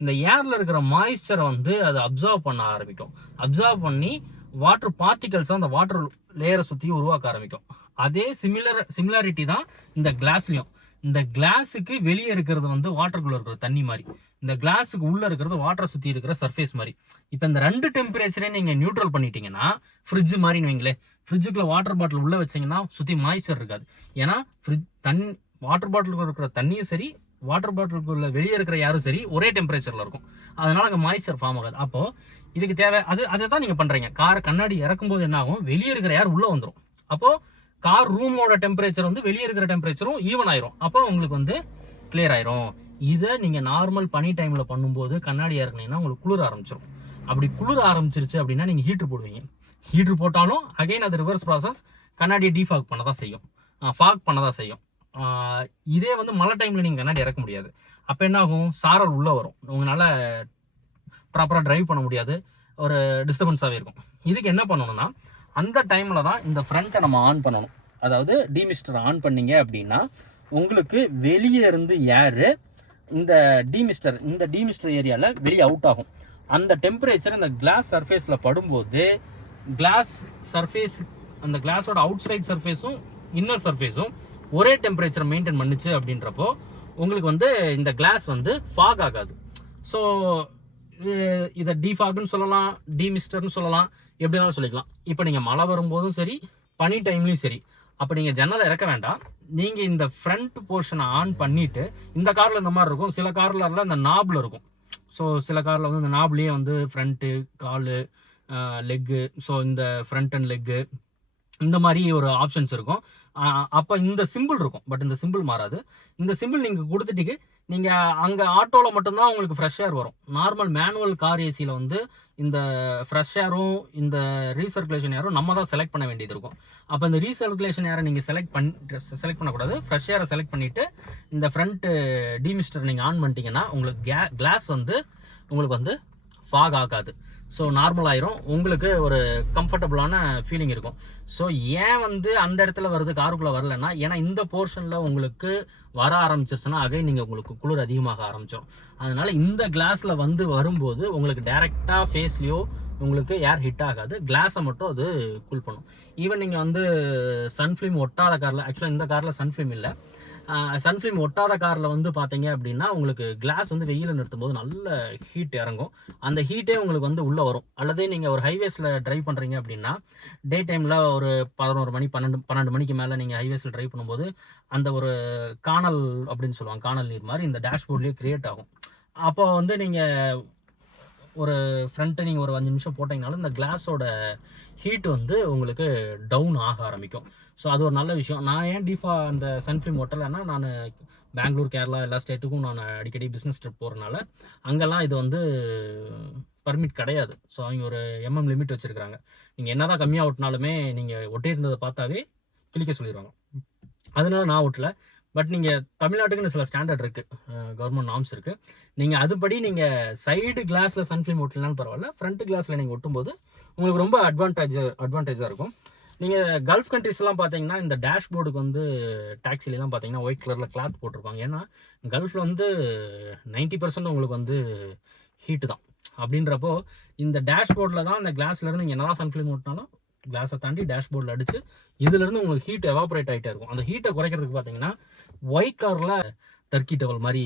இந்த ஏர்ல இருக்கிற மாய்ஸ்சரை வந்து அது அப்சர்வ் பண்ண ஆரம்பிக்கும். அப்சர்வ் பண்ணி வாட்டர் பார்ட்டிகல்ஸ் அந்த வாட்டர் லேயரை சுற்றி உருவாக்க ஆரம்பிக்கும். அதே சிமிலாரிட்டி தான் இந்த கிளாஸ்லையும். இந்த கிளாஸுக்கு வெளியே இருக்கிறது வந்து வாட்டருக்குள்ள இருக்கிற தண்ணி மாதிரி, இந்த கிளாஸுக்கு உள்ள இருக்கிறது வாட்டரை சுற்றி இருக்கிற சர்ஃபேஸ் மாதிரி. இப்போ இந்த 2 டெம்பரேச்சரே நீங்கள் நியூட்ரல் பண்ணிட்டீங்கன்னா ஃப்ரிட்ஜ் மாதிரின்னு வைங்களேன். ஃப்ரிட்ஜுக்குள்ள வாட்டர் பாட்டில் உள்ள வச்சிங்கன்னா சுற்றி மாய்ஸ்சர் இருக்காது. ஏன்னா வாட்டர் பாட்டிலுக்கு இருக்கிற தண்ணியும் சரி, வாட்டர் பாட்டிலுக்குள்ள வெளியே இருக்கிற யாரும் சரி ஒரே டெம்பரேச்சரில் இருக்கும். அதனால அங்கே மாய்ஸ்சர் ஃபார்ம் ஆகாது. அப்போது இதுக்கு தேவை அதை தான் நீங்கள் பண்ணுறீங்க. காரை கண்ணாடி இறக்கும்போது என்ன ஆகும், வெளியே இருக்கிற ஏர் உள்ளே வந்துடும். அப்போது கார் ரூமோட டெம்பரேச்சர் வந்து வெளியே இருக்கிற டெம்பரேச்சரும் ஈவன் ஆயிரும். அப்போ உங்களுக்கு வந்து கிளியர் ஆயிரும். இதை நீங்கள் நார்மல் பனி டைமில் பண்ணும்போது கண்ணாடி இறக்குனீங்கன்னா உங்களுக்கு குளிர ஆரம்பிச்சிடும். அப்படி குளிர ஆரம்பிச்சிருச்சு அப்படின்னா நீங்கள் ஹீட்ரு போடுவீங்க. ஹீட்ரு போட்டாலும் அகைன் அது ரிவர்ஸ் ப்ராசஸ், கண்ணாடியை டீஃபாக் பண்ண தான் செய்யும், ஃபாக் பண்ண தான் செய்யும். இதே வந்து மழை டைமில் நீங்கள் கண்ணாடி இறக்க முடியாது. அப்போ என்ன ஆகும், சாரல் உள்ளே வரும், உங்களால் ப்ராப்பராக டிரைவ் பண்ண முடியாது, ஒரு டிஸ்டர்பன்ஸாகவே இருக்கும். இதுக்கு என்ன பண்ணணும்னா அந்த டைமில் தான் இந்த ஃப்ரண்ட்டை நம்ம ஆன் பண்ணணும். அதாவது டிமிஸ்டர் ஆன் பண்ணீங்க அப்படின்னா உங்களுக்கு வெளியே இருந்து ஏரு இந்த டிமிஸ்டர் ஏரியாவில் வெளியே அவுட் ஆகும். அந்த டெம்பரேச்சர் இந்த கிளாஸ் சர்ஃபேஸில் படும்போது கிளாஸ் சர்ஃபேஸ் அந்த கிளாஸோட அவுட் சைட் சர்ஃபேஸும் இன்னர் சர்ஃபேஸும் ஒரே டெம்பரேச்சரை மெயின்டைன் பண்ணுச்சு அப்படின்றப்போ உங்களுக்கு வந்து இந்த கிளாஸ் வந்து ஃபாக் ஆகாது. ஸோ இதை டிஃபாக்னு சொல்லலாம், டிமிஸ்டர்னு சொல்லலாம், எப்படினாலும் சொல்லிக்கலாம். இப்போ நீங்கள் மழை வரும்போதும் சரி, பனி டைம்லையும் சரி, அப்போ நீங்கள் ஜன்னலை இறக்க வேண்டாம். நீங்கள் இந்த ஃப்ரண்ட் போர்ஷனை ஆன் பண்ணிவிட்டு, இந்த காரில் இந்த மாதிரி இருக்கும், சில காரில் இந்த நாபில் இருக்கும். ஸோ சில காரில் வந்து இந்த நாப்லேயே வந்து ஃப்ரண்ட்டு, காலு, லெக்கு, ஸோ இந்த ஃப்ரண்ட் அண்ட் லெக்கு இந்த மாதிரி ஒரு ஆப்ஷன்ஸ் இருக்கும். அப்போ இந்த சிம்பிள் இருக்கும், பட் இந்த சிம்பிள் மாறாது. இந்த சிம்பிள் நீங்கள் கொடுத்துட்டு நீங்கள் அங்கே ஆட்டோவில் மட்டும்தான் உங்களுக்கு ஃப்ரெஷ் ஏர் வரும். நார்மல் மேனுவல் கார் ஏசியில் வந்து இந்த ஃப்ரெஷ் ஏரும் இந்த ரீசர்க்குலேஷன் ஏரும் நம்ம தான் செலக்ட் பண்ண வேண்டியது இருக்கும். அப்போ இந்த ரீசர்க்குலேஷன் ஏரை நீங்கள் செலக்ட் பண்ணக்கூடாது. ஃப்ரெஷ் ஏரை செலக்ட் பண்ணிவிட்டு இந்த ஃப்ரண்ட்டு டிமிஸ்டர் நீங்கள் ஆன் பண்ணிட்டீங்கன்னா உங்களுக்கு கிளாஸ் வந்து உங்களுக்கு வந்து ஃபாக் ஆகாது. ஸோ நார்மல் ஆயிரும், உங்களுக்கு ஒரு கம்ஃபர்டபுளான ஃபீலிங் இருக்கும். ஸோ ஏன் வந்து அந்த இடத்துல வருது காருக்குள்ளே வரலன்னா, ஏன்னா இந்த போர்ஷனில் உங்களுக்கு வர ஆரம்பிச்சிருச்சுன்னா நீங்கள் உங்களுக்கு குளிர் அதிகமாக ஆரம்பிச்சிடும். அதனால இந்த கிளாஸில் வந்து வரும்போது உங்களுக்கு டைரெக்டாக ஃபேஸ்லேயோ உங்களுக்கு ஏர் ஹிட் ஆகாது, கிளாஸை மட்டும் அது கூல் பண்ணும். ஈவன் நீங்கள் வந்து சன்ஃபிலிம் ஒட்டாத காரில், ஆக்சுவலாக இந்த காரில் சன்ஃபிலிம் இல்லை, சன்ஃபிலிம் ஒட்டாத காரில் வந்து பார்த்தீங்க அப்படின்னா உங்களுக்கு கிளாஸ் வந்து வெயிலில் நிறுத்தும் போது நல்ல ஹீட் இறங்கும். அந்த ஹீட்டே உங்களுக்கு வந்து உள்ளே வரும். அல்லது நீங்கள் ஒரு ஹைவேஸில் ட்ரைவ் பண்ணுறீங்க அப்படின்னா டே டைமில் ஒரு 11 மணி 12 மணிக்கு மேலே நீங்கள் ஹைவேஸில் ட்ரைவ் பண்ணும்போது அந்த ஒரு காணல் அப்படின்னு சொல்லுவாங்க, காணல் நீர் மாதிரி இந்த டேஷ்போர்ட்லேயே க்ரியேட் ஆகும். அப்போ வந்து நீங்கள் ஒரு ஃப்ரண்ட்டை நீங்கள் ஒரு 5 நிமிஷம் போட்டிங்கனாலும் இந்த கிளாஸோட ஹீட் வந்து உங்களுக்கு டவுன் ஆக ஆரம்பிக்கும். ஸோ அது ஒரு நல்ல விஷயம். நான் ஏன் அந்த சன்ஃபிலிம் ஓட்டலைன்னா, நான் பெங்களூர், கேரளா எல்லா ஸ்டேட்டுக்கும் நான் அடிக்கடி பிஸ்னஸ் ட்ரிப் போகிறனால அங்கெல்லாம் இது வந்து பர்மிட் கிடையாது. ஸோ அவங்க ஒரு லிமிட் வச்சுருக்காங்க. நீங்கள் என்ன தான் கம்மியாக ஓட்டினாலுமே நீங்கள் ஒட்டியிருந்ததை பார்த்தாவே கிளிக்க சொல்லிடுவாங்க. அதனால நான் ஓட்டலை. பட் நீங்கள் தமிழ்நாட்டுக்குன்னு சில ஸ்டாண்டர்ட் இருக்குது, கவர்மெண்ட் நார்ம்ஸ் இருக்குது. நீங்கள் அதுபடி நீங்கள் சைடு கிளாஸில் சன்ஃபிலிம் ஓட்டலனாலும் பரவாயில்ல, ஃப்ரண்ட் கிளாஸில் நீங்கள் ஒட்டும்போது உங்களுக்கு ரொம்ப அட்வான்டேஜாக இருக்கும். நீங்கள் கல்ஃப் கண்ட்ரிஸ்லாம் பார்த்தீங்கன்னா இந்த டேஷ்போர்டுக்கு வந்து டாக்ஸிலாம் பார்த்தீங்கன்னா ஒயிட் கலரில் கிளாத் போட்டிருப்பாங்க. ஏன்னா கல்ஃபில் வந்து 90% உங்களுக்கு வந்து ஹீட்டு தான். அப்படின்றப்போ இந்த டேஷ்போர்டில் தான் இந்த கிளாஸ்லேருந்து நீங்கள் என்ன தான் சன்ஃபிலிம் ஓட்டினாலும் கிளாஸை தாண்டி டேஷ்போர்டில் அடித்து இதுலேருந்து உங்களுக்கு ஹீட் எவாப்ரேட் ஆகிட்டே இருக்கும். அந்த ஹீட்டை குறைக்கிறதுக்கு பார்த்தீங்கன்னா ஒயிட் கலரில் டர்க்கி டவல் மாதிரி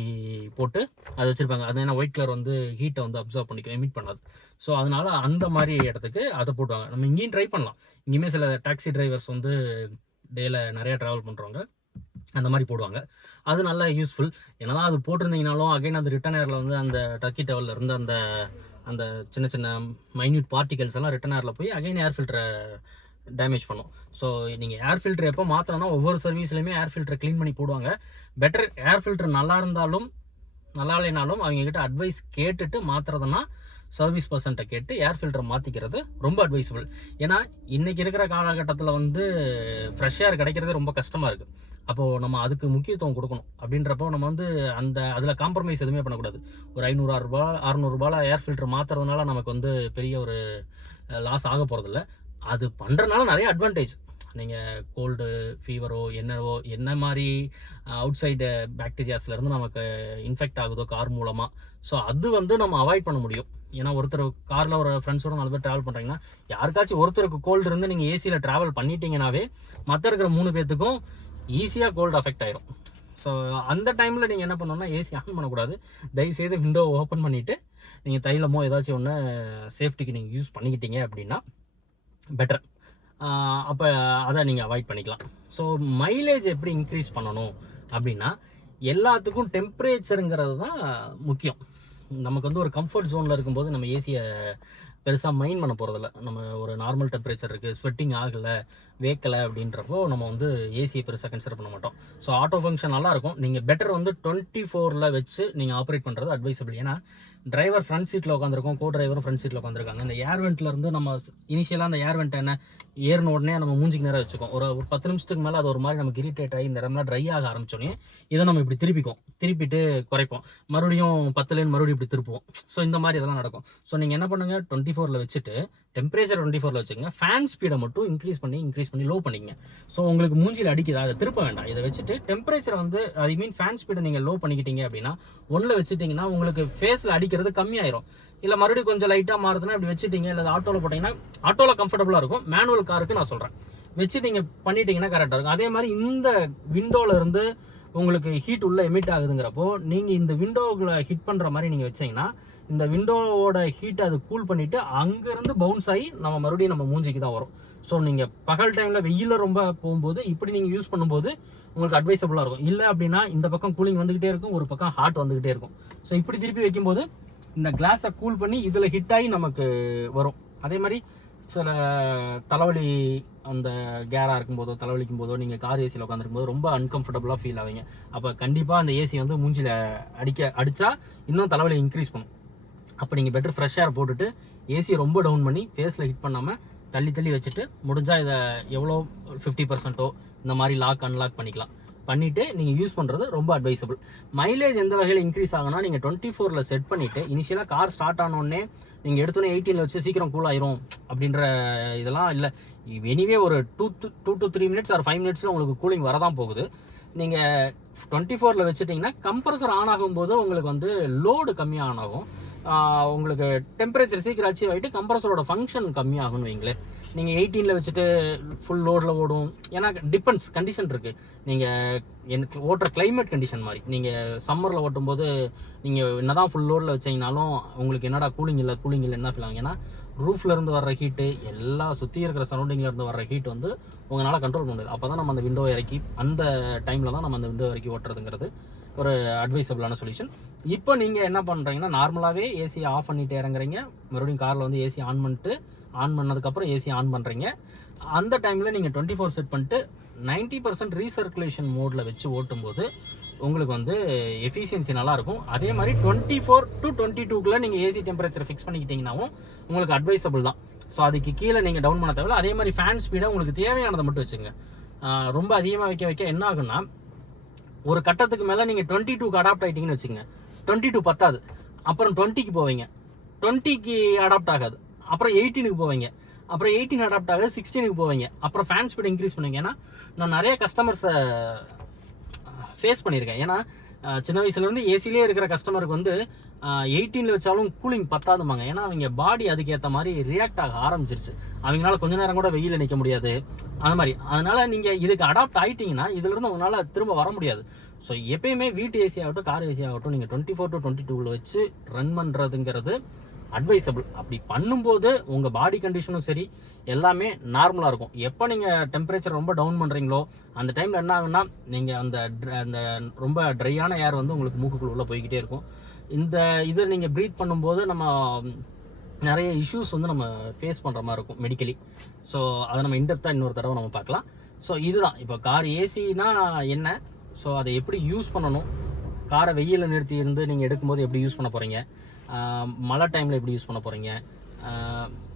போட்டு அது வச்சுருப்பாங்க. அது ஏன்னா ஒயிட் கலர் வந்து ஹீட்டை வந்து அப்சர்வ் பண்ணிக்கும், எமிட் பண்ணாது. ஸோ அதனால் அந்த மாதிரி இடத்துக்கு அதை போட்டுவாங்க. நம்ம இங்கேயும் ட்ரை பண்ணலாம். இங்கேயுமே சில டாக்ஸி டிரைவர்ஸ் வந்து டேயில் நிறையா ட்ராவல் பண்ணுறவங்க அந்த மாதிரி போடுவாங்க. அது நல்லா யூஸ்ஃபுல். என்னதான் அது போட்டிருந்தீங்கனாலும் அகைன் அந்த ரிட்டன் ஏரில் வந்து அந்த டர்க்கி டவலில் இருந்து அந்த அந்த சின்ன சின்ன மைன்யூட் பார்ட்டிகல்ஸ் எல்லாம் ரிட்டன் ஏரில் போய் அகைன் ஏர் ஃபில்டரை டேமேஜ் பண்ணும். ஸோ நீங்கள் ஏர் ஃபில்டர் எப்போ மாற்றணும்னா ஒவ்வொரு சர்வீஸ்லையுமே ஏர் ஃபில்டரை க்ளீன் பண்ணி போடுவாங்க. பெட்டர் ஏர் ஃபில்டர் நல்லா இருந்தாலும் நல்லா இல்லைனாலும் அவங்கக்கிட்ட அட்வைஸ் கேட்டுட்டு மாற்றுறதுனா சர்வீஸ் பர்சன்ட்டை கேட்டு ஏர் ஃபில்டரை மாற்றிக்கிறது ரொம்ப அட்வைசபிள். ஏன்னா இன்றைக்கி இருக்கிற காலகட்டத்தில் வந்து ஃப்ரெஷ் ஏர் கிடைக்கிறதே ரொம்ப கஷ்டமாக இருக்குது. அப்போது நம்ம அதுக்கு முக்கியத்துவம் கொடுக்கணும். அப்படின்றப்போ நம்ம வந்து அதில் காம்ப்ரமைஸ் எதுவுமே பண்ணக்கூடாது. ஒரு 500 600 ஏர் ஃபில்டர் மாற்றுறதுனால நமக்கு வந்து பெரிய ஒரு லாஸ் ஆக போகிறதில்ல. அது பண்ணுறதுனால நிறைய அட்வான்டேஜ். நீங்கள் கோல்டு ஃபீவரோ என்ன மாதிரி அவுட் சைடு பாக்டீரியாஸ்லேருந்து நமக்கு இன்ஃபெக்ட் ஆகுதோ கார் மூலமாக, ஸோ அது வந்து நம்ம அவாய்ட் பண்ண முடியும். ஏன்னா ஒருத்தர் காரில் ஒரு ஃப்ரெண்ட்ஸோட 4 பேர் ட்ராவல் பண்ணுறீங்கன்னா, யாருக்காச்சும் ஒருத்தருக்கு கோல்டு இருந்து நீங்கள் ஏசியில் ட்ராவல் பண்ணிட்டீங்கன்னாவே மற்ற இருக்கிற 3 பேர்த்துக்கும் ஈஸியாக கோல்டு அஃபெக்ட் ஆயிரும். ஸோ அந்த டைமில் நீங்கள் என்ன பண்ணணும்னா, ஏசி ஆன் பண்ணக்கூடாது. தயவுசெய்து விண்டோவை ஓப்பன் பண்ணிவிட்டு நீங்கள் தைலமோ ஏதாச்சும் ஒன்று சேஃப்டிக்கு நீங்கள் யூஸ் பண்ணிக்கிட்டீங்க அப்படின்னா பெட்டர். அப்போ அதை நீங்கள் அவாய்ட் பண்ணிக்கலாம். ஸோ மைலேஜ் எப்படி இன்க்ரீஸ் பண்ணணும் அப்படின்னா, எல்லாத்துக்கும் டெம்பரேச்சருங்கிறது தான் முக்கியம். நமக்கு வந்து ஒரு கம்ஃபர்ட் ஜோனில் இருக்கும்போது நம்ம ஏசியை பெருசாக மைண்ட் பண்ண போகிறதில்ல. நம்ம ஒரு நார்மல் டெம்பரேச்சர் இருக்குது, ஸ்வெட்டிங் ஆகலை, வேக்கலை அப்படின்றப்போ நம்ம வந்து ஏசியை பெருசாக கன்சிடர் பண்ண மாட்டோம். ஸோ ஆட்டோ ஃபங்க்ஷன் நல்லாயிருக்கும். நீங்கள் பெட்டர் வந்து 24 வச்சு நீங்கள் ஆப்ரேட் பண்ணுறது அட்வைசபிள். ஏன்னா டிரைவர் ஃப்ரண்ட் சீட்டில் உட்காந்துருக்கோம், கோ டிரைவரும் ஃப்ரண்ட் சீட்டில் உட்காந்துருக்காங்க. இந்த ஏர் வெண்ட்லேருந்து நம்ம இனிஷியலாக அந்த ஏர் வெண்ட் என்ன ஏறின உடனே நம்ம மூஞ்சிக்கு நேரம் வச்சுக்கோம். ஒரு 10 நிமிஷத்துக்கு மேலே அது ஒரு மாதிரி நமக்கு இரிட்டேட் ஆகி இந்த இடம்லாம் ட்ரை ஆக ஆரம்பிச்சோடனே இதை நம்ம இப்படி திருப்பிட்டு குறைப்போம். மறுபடியும் 10 மறுபடியும் இப்படி திருப்புவோம். ஸோ இந்த மாதிரி இதெல்லாம் நடக்கும். ஸோ நீங்கள் என்ன பண்ணுங்கள், 24 வச்சுட்டு டெம்பரேச்சர் 24 வச்சுக்கோங்க. ஃபேன் ஸ்பீடை மட்டும் இன்க்ரீஸ் பண்ணி லோ பண்ணிங்க. ஸோ உங்களுக்கு மூஞ்சியில் அடிக்குதா, அதை திருப்ப வேண்டாம். இதை வச்சுட்டு டெம்பரேச்சர் வந்து ஐ மீன் ஃபேன் ஸ்பீடை நீங்கள் லோ பண்ணிக்கிட்டீங்க அப்படின்னா 1 வச்சுட்டிங்கன்னா உங்களுக்கு ஃபேஸில் அடிக்கிறது கம்மியாயிரும். இல்லை மறுபடியும் கொஞ்சம் லைட்டாக மாறுதுன்னா இப்படி வச்சுட்டீங்க, இல்லை ஆட்டோவில் போட்டிங்கன்னா ஆட்டோவில் கம்ஃபர்டபுளாக இருக்கும். மேனுவல் காருக்கு நான் சொல்கிறேன், வச்சு நீங்கள் பண்ணிட்டீங்கன்னா கரெக்டாக இருக்கும். அதே மாதிரி இந்த விண்டோவில் இருந்து உங்களுக்கு ஹீட் உள்ள எமிட் ஆகுதுங்கிறப்போ நீங்கள் இந்த விண்டோவில் ஹிட் பண்ணுற மாதிரி நீங்கள் வச்சிங்கன்னா இந்த விண்டோவோட ஹீட்டை அது கூல் பண்ணிவிட்டு அங்கேருந்து பவுன்ஸ் ஆகி நம்ம மறுபடியும் நம்ம மூஞ்சிக்கு தான் வரும். ஸோ நீங்கள் பகல் டைமில் வெயிலில் ரொம்ப போகும்போது இப்படி நீங்கள் யூஸ் பண்ணும்போது உங்களுக்கு அட்வைசபுளாக இருக்கும். இல்லை அப்படின்னா இந்த பக்கம் கூலிங் வந்துக்கிட்டே இருக்கும், ஒரு பக்கம் ஹாட் வந்துக்கிட்டே இருக்கும். ஸோ இப்படி திருப்பி வைக்கும்போது இந்த கிளாஸை கூல் பண்ணி இதில் ஹிட் ஆகி நமக்கு வரும். அதே மாதிரி சில தலைவலி அந்த கேராக இருக்கும்போதோ தலைவலிக்கும் போதோ நீங்கள் கார் ஏசியில் உட்காந்துருக்கும் போது ரொம்ப அன்கம்ஃபர்டபுளாக ஃபீல் ஆவீங்க. அப்போ கண்டிப்பாக அந்த ஏசி வந்து மூஞ்சியில் அடித்தா இன்னும் தலைவலி இன்க்ரீஸ் பண்ணும். அப்போ நீங்கள் பெட்டர் ஃப்ரெஷ் ஏர் போட்டுட்டு ஏசியை ரொம்ப டவுன் பண்ணி ஃபேஸில் ஹிட் பண்ணாமல் தள்ளி வச்சுட்டு முடிஞ்சால் இதை எவ்வளோ 50% இந்த மாதிரி லாக் அன்லாக் பண்ணிவிட்டு நீங்கள் யூஸ் பண்ணுறது ரொம்ப அட்வைசபிள். மைலேஜ் எந்த வகையில் இன்க்ரீஸ் ஆகுனா, நீங்கள் 24 செட் பண்ணிவிட்டு இனிஷியலாக கார் ஸ்டார்ட் ஆனோடனே நீங்கள் எடுத்தோன்னே 18 வச்சு சீக்கிரம் கூல் ஆயிரும் அப்படின்ற இதெல்லாம் இல்லை. எனிவே ஒரு 2 to 3 minutes ஆர் 5 minutesல உங்களுக்கு கூலிங் வரதான் போகுது. நீங்கள் 24 வச்சுட்டிங்கன்னா கம்ப்ரஸர் ஆன் ஆகும்போது உங்களுக்கு வந்து லோடு கம்மியாக ஆன் ஆகும். உங்களுக்கு டெம்பரேச்சர் சீக்கிரம் அச்சீவ் ஆகிட்டு கம்ப்ரஸரோட ஃபங்க்ஷன் கம்மியாகும்னு வைங்களேன். நீங்கள் 18 வச்சுட்டு ஃபுல் லோடில் ஓடும். ஏன்னா டிபெண்ட்ஸ், கண்டிஷன் இருக்குது. நீங்கள் எனக்கு ஓட்டுற கிளைமேட் கண்டிஷன் மாதிரி. நீங்கள் சம்மரில் ஓட்டும்போது நீங்கள் என்ன தான் ஃபுல் லோடில் வச்சிங்கனாலும் உங்களுக்கு என்னடா கூலிங் இல்லை என்ன ஃபீல் ஆகும். ஏன்னா ரூஃப்லேருந்து வர்ற ஹீட்டு எல்லா சுற்றி இருக்கிற சரௌண்டிங்லேருந்து வர்ற ஹீட் வந்து உங்களால் கண்ட்ரோல் பண்ண முடியாது. அப்போ தான் நம்ம அந்த விண்டோ இறக்கி அந்த டைமில் தான் நம்ம அந்த விண்டோ இறக்கி ஓட்டுறதுங்கிறது ஒரு அட்வைசபிளான சொல்யூஷன். இப்போ நீங்கள் என்ன பண்ணுறீங்கன்னா, நார்மலாகவே ஏசியை ஆஃப் பண்ணிட்டு இறங்குறீங்க, மறுபடியும் காரில் வந்து ஏசி ஆன் பண்ணதுக்கப்புறம் ஏசி ஆன் பண்ணுறீங்க. அந்த டைமில் நீங்கள் 24 செட் பண்ணிட்டு 90% ரீசர்க்குலேஷன் மோடில் வச்சு ஓட்டும்போது உங்களுக்கு வந்து எஃபிஷியன்சி நல்லாயிருக்கும். அதே மாதிரி 24 to 22க்குள்ளே நீங்கள் ஏசி டெம்பரேச்சர் ஃபிக்ஸ் பண்ணிக்கிட்டீங்கன்னாவும் உங்களுக்கு அட்வைசபிள் தான். ஸோ அதுக்கு கீழே நீங்கள் டவுன் பண்ண தேவையில்ல. அதே மாதிரி ஃபேன் ஸ்பீடை உங்களுக்கு தேவையானதை மட்டும் வச்சுங்க. ரொம்ப அதிகமாக வைக்க என்ன ஆகுன்னா, ஒரு கட்டத்துக்கு மேலே நீங்கள் 22க்கு அடாப்ட் ஆகிட்டீங்கன்னு வச்சுங்க, 22 பத்தாது. அப்புறம் 20க்கு போவீங்க, 20க்கு அடாப்ட் ஆகாது. அப்புறம் 18க்கு போவீங்க, அப்புறம் 18 அடாப்ட் ஆகாது, 16க்கு போவீங்க. அப்புறம் ஃபேன் ஸ்பீட் இன்க்ரீஸ் பண்ணுவீங்க. ஏன்னா நான் நிறைய கஸ்டமர்ஸை ஃபேஸ் பண்ணியிருக்கேன். ஏன்னா சின்ன வயசுலேருந்து ஏசிலே இருக்கிற கஸ்டமருக்கு வந்து 18 வச்சாலும் கூலிங் பத்தாதுமாங்க. ஏன்னா அவங்க பாடி அதுக்கேற்ற மாதிரி ரியாக்ட் ஆக ஆரம்பிச்சிருச்சு. அவங்களால கொஞ்ச நேரம் கூட வெயிலில் நிற்க முடியாது அந்த மாதிரி. அதனால் நீங்கள் இதுக்கு அடாப்ட் ஆகிட்டிங்கன்னா இதிலிருந்து உங்களால் திரும்ப வர முடியாது. ஸோ எப்பயுமே வீட்டு ஏசி ஆகட்டும் கார் ஏசி ஆகட்டும் நீங்கள் 24 to 22 வச்சு ரன் பண்ணுறதுங்கிறது அட்வைசபிள். அப்படி பண்ணும்போது உங்கள் பாடி கண்டிஷனும் சரி எல்லாமே நார்மலாக இருக்கும். எப்போ நீங்கள் டெம்பரேச்சர் ரொம்ப டவுன் பண்ணுறீங்களோ அந்த டைமில் என்ன ஆகுன்னா, நீங்கள் அந்த ரொம்ப ட்ரையான ஏர் வந்து உங்களுக்கு மூக்குக்குள்ள உள்ளே போய்கிட்டே இருக்கும். இந்த இதை நீங்கள் ப்ரீத் பண்ணும்போது நம்ம நிறைய இஷ்யூஸ் வந்து நம்ம ஃபேஸ் பண்ணுற மாதிரி இருக்கும் மெடிக்கலி. ஸோ அதை நம்ம இன்டெப்த்தாக இன்னொரு தடவை நம்ம பார்க்கலாம். ஸோ இதுதான் இப்போ கார் ஏசினா என்ன, ஸோ அதை எப்படி யூஸ் பண்ணணும், காரை வெயிலில் நிறுத்தி இருந்து நீங்கள் எடுக்கும்போது எப்படி யூஸ் பண்ண போகிறீங்க, மழை டைமில் எப்படி யூஸ் பண்ண போகிறீங்க,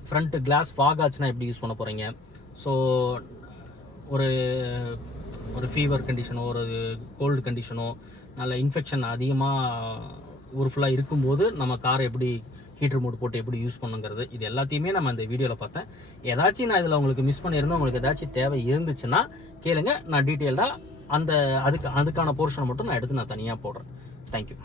ஃப்ரண்ட்டு கிளாஸ் ஃபாக் ஆச்சுன்னா எப்படி யூஸ் பண்ண போகிறீங்க, ஸோ ஒரு ஒரு ஃபீவர் கண்டிஷனோ ஒரு கோல்டு கண்டிஷனோ நல்ல இன்ஃபெக்ஷன் அதிகமாக ஒரு ஃபுல்லாக இருக்கும்போது நம்ம காரை எப்படி ஹீட்டர் மோட் போட்டு எப்படி யூஸ் பண்ணுங்கிறது இது எல்லாத்தையுமே நம்ம இந்த வீடியோவில் பார்த்தேன். ஏதாச்சும் நான் இதில் உங்களுக்கு மிஸ் பண்ணியிருந்தேன், உங்களுக்கு ஏதாச்சும் தேவை இருந்துச்சுன்னா கேளுங்க, நான் டீட்டெயில்டாக அதுக்கான போர்ஷனை மட்டும் நான் எடுத்து நான் தனியாக போடுறேன். தேங்க்யூ.